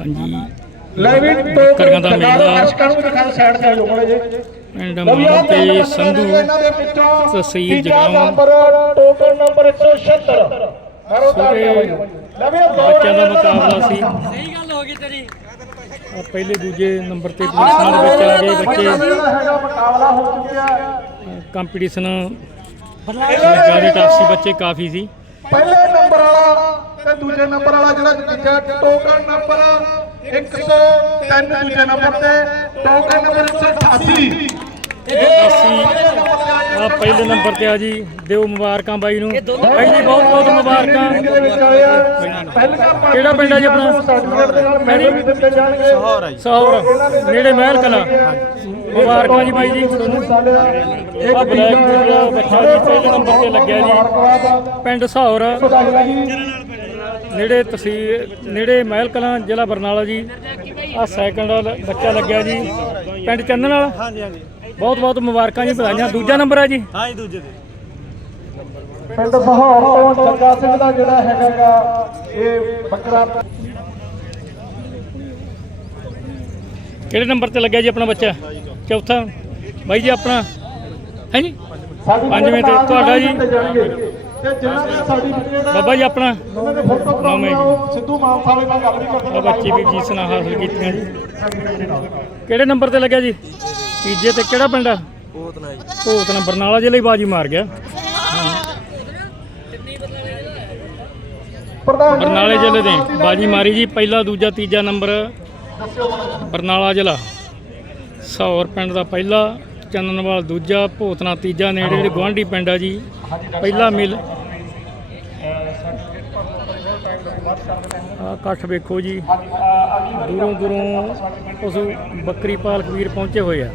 ਹਾਂਜੀ। ਲੈ ਵੀ ਦੋ ਬੱਕਰੀਆਂ ਦਾ ਮੇਲਾ। ਦਰਸ਼ਕਾਂ ਨੂੰ ਦਿਖਾ ਸਾਈਡ ਤੇ ਆ ਜਾਓ ਮਾੜੇ ਜੇ ਪਿੰਡ ਮਾਨ ਤੇ ਸੰਧੂ ਤਹਿਸੀਲ ਜਗਰਾਉਂ ਨੰਬਰ ਟੋਟਲ ਨੰਬਰ 176 ਮਾਰੋ ਤਾਂ ਛੋਟੇ ਲੈ ਵੀ ਇਹ ਦੋ ਬੱਚਿਆਂ ਦਾ ਮੁਕਾਬਲਾ ਸੀ। ਸਹੀ ਗੱਲ ਹੋ ਗਈ ਤੇਰੀ। ਆਹ ਪਹਿਲੇ ਦੂਜੇ ਨੰਬਰ ਤੇ ਪੋਜੀਸ਼ਨਾਂ ਦੇ ਵਿੱਚ ਆ ਗਏ ਬੱਚੇ। ਜਿਹੜਾ ਹੈਗਾ ਮੁਕਾਬਲਾ ਹੋ ਚੁੱਕਿਆ। ਹੈ ਕੰਪੀਟੀਸ਼ਨ ਸੀ ਬੱਚੇ ਕਾਫੀ ਸੀ। ਪਹਿਲੇ ਤੇ ਦੂਜੇ ਨੰਬਰ ਵਾਲਾ ਜਿਹੜਾ ਤੀਜਾ ਟੋਕਨ ਨੰਬਰ 103 ਦੂਜੇ ਨੰਬਰ ਤੇ ਟੋਕਨ ਨੰਬਰ 188 ਅਸੀਂ ਆ ਪਹਿਲੇ ਨੰਬਰ ਤੇ ਆ ਜੀ ਦਿਓ ਮੁਬਾਰਕਾਂ ਬਾਈ ਨੂੰ। ਬਾਈ ਜੀ ਬਹੁਤ ਬਹੁਤ ਮੁਬਾਰਕਾਂ। ਕਿਹੜਾ ਪਿੰਡ ਆ ਜੀ ਆਪਣਾ? ਸਰਟੀਫਿਕੇਟ ਦੇ ਨਾਲ ਮੈਡਲ ਵੀ ਦਿੱਤੇ ਜਾਣਗੇ ਸੌਰ ਨੇੜੇ ਮਹਿਲ ਕਲਾ। ਮੁਬਾਰਕਾਂ ਜੀ ਬਾਈ ਜੀ। ਤੁਹਾਨੂੰ ਆ ਬਲੈਕ ਬੁੱਲ ਬੱਚਾ ਜੀ ਪਹਿਲੇ ਨੰਬਰ ਤੇ ਲੱਗਿਆ ਜੀ। ਪਿੰਡ ਸੌਰ ਨੇੜੇ ਤਹਿਸੀਲ ਨੇੜੇ ਮਹਿਲ ਕਲਾਂ ਜ਼ਿਲ੍ਹਾ ਬਰਨਾਲਾ ਜੀ। ਆ ਸੈਕੰਡ ਵਾਲਾ ਬੱਚਾ ਲੱਗਿਆ ਜੀ ਪਿੰਡ ਚੰਦਨ ਵਾਲਾ। ਹਾਂਜੀ ਹਾਂਜੀ। ਬਹੁਤ ਬਹੁਤ ਮੁਬਾਰਕਾਂ ਜੀ ਵਧਾਈਆਂ। ਦੂਜਾ ਨੰਬਰ ਹੈ ਜੀ। ਹਾਂ ਜੀ ਦੂਜੇ ਤੇ ਪਿੰਡ ਸਹਾਰ ਤੋਂ ਜੱਗਾ ਸਿੰਘ ਦਾ ਜਿਹੜਾ ਹੈਗਾਗਾ ਇਹ ਬੱਕਰਾ ਕਿਹੜੇ ਨੰਬਰ ਤੇ ਲੱਗਿਆ ਜੀ ਆਪਣਾ ਬੱਚਾ? ਚੌਥਾ। ਬਾਈ ਜੀ ਆਪਣਾ। ਹੈ ਜੀ? ਪੰਜਵੇਂ ਤੇ ਤੁਹਾਡਾ ਜੀ? ਤੇ ਜਿਨ੍ਹਾਂ ਦੇ ਸਰਟੀਫਿਕੇਟ ਬਾਬਾ ਜੀ ਆਪਣਾ ਉਹਨਾਂ ਦੇ ਫੋਟੋ ਨੌਵੇਂ ਜੀ। ਸਿੱਧੂ ਮਾਨਸਾ ਵਾਲੇ ਨਾਲ ਗੱਲ ਵੀ ਕਰਦੇ ਆ ਬੱਚੇ ਵੀ ਜੀਸਨਾ ਹਾਸਲ ਕੀਤੀਆਂ ਜੀ। ਕਿਹੜੇ ਨੰਬਰ ਤੇ ਲੱਗਿਆ ਜੀ? ਤੀਜੇ ਤੇ ਕਿਹੜਾ ਪਿੰਡ ਆ? ਪੋਤਨਾ ਜੀ ਭੂਤ ਨੰਬਰ ਬਰਨਾਲਾ ਜ਼ਿਲ੍ਹੇ ਹੀ ਬਾਜੀ ਮਾਰ ਗਿਆ। ਪ੍ਰਧਾਨ ਜੀ ਬਰਨਾਲੇ ਜ਼ਿਲ੍ਹੇ ਦੇ ਬਾਜੀ ਮਾਰੀ ਜੀ ਪਹਿਲਾ ਦੂਜਾ ਤੀਜਾ ਨੰਬਰ ਬਰਨਾਲਾ ਜ਼ਿਲ੍ਹਾ। ਸੌਰ ਪਿੰਡ ਦਾ ਪਹਿਲਾ ਚੰਨਨਵਾਲ ਦੂਜਾ ਭੂਤਨਾ ਤੀਜਾ ਨੇੜੇ ਜਿਹੜੇ ਗਵਾਂਢੀ ਪਿੰਡ ਆ ਜੀ ਪਹਿਲਾ ਮਿਲ ਆ ਇਕੱਠ ਵੇਖੋ ਜੀ। ਦੂਰੋਂ ਦੂਰੋਂ ਉਸ ਬੱਕਰੀ ਪਾਲਕ ਵੀਰ ਪਹੁੰਚੇ ਹੋਏ ਆ।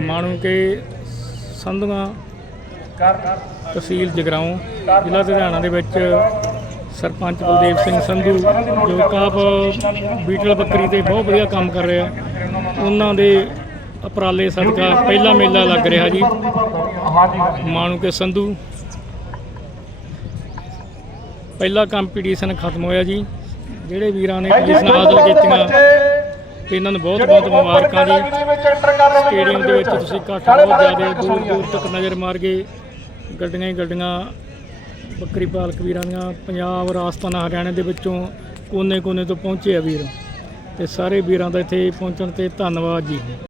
ਮਾਣੂ ਕੇ ਸੰਧੂਆਂ ਤਹਿਸੀਲ ਜਗਰਾਉਂ ਜ਼ਿਲ੍ਹਾ ਲੁਧਿਆਣਾ ਦੇ ਵਿੱਚ ਸਰਪੰਚ ਬਲਦੇਵ ਸਿੰਘ ਸੰਧੂ ਜੋ ਕਾਪ ਬੀਟਲ ਬੱਕਰੀ ਤੇ ਬਹੁਤ ਵਧੀਆ ਕੰਮ ਕਰ ਰਿਹਾ। ਉਹਨਾਂ ਦੇ ਉਪਰਾਲੇ ਸਦਕਾ ਪਹਿਲਾ ਮੇਲਾ ਲੱਗ ਰਿਹਾ ਜੀ। ਮਾਣੂ ਕੇ ਸੰਧੂ। ਪਹਿਲਾ ਕੰਪੀਟੀਸ਼ਨ ਖਤਮ ਹੋਇਆ ਜੀ। ਜਿਹੜੇ ਵੀਰਾਂ ਨੇ ਪੋਜੀਸ਼ਨ ਹਾਸਲ ਕੀਤੀਆਂ ਤੇ ਇਹਨਾਂ ਨੂੰ ਬਹੁਤ ਬਹੁਤ ਮੁਬਾਰਕਾਂ ਜੀ। ਸਟੇਡੀਅਮ ਦੇ ਵਿੱਚ ਤੁਸੀਂ ਇਕੱਠ ਬਹੁਤ ਜ਼ਿਆਦਾ ਦੂਰ ਦੂਰ ਤੱਕ ਨਜ਼ਰ ਮਾਰ ਕੇ ਗੱਡੀਆਂ ਹੀ ਗੱਡੀਆਂ। ਬੱਕਰੀ ਪਾਲਕ ਵੀਰਾਂ ਦੀਆਂ ਪੰਜਾਬ ਰਾਜਸਥਾਨ ਹਰਿਆਣੇ ਦੇ ਵਿੱਚੋਂ ਕੋਨੇ-ਕੋਨੇ ਤੋਂ ਪਹੁੰਚੇ ਆ ਵੀਰ। ਤੇ ਸਾਰੇ ਵੀਰਾਂ ਦਾ ਇੱਥੇ ਪਹੁੰਚਣ ਤੇ ਧੰਨਵਾਦ ਜੀ।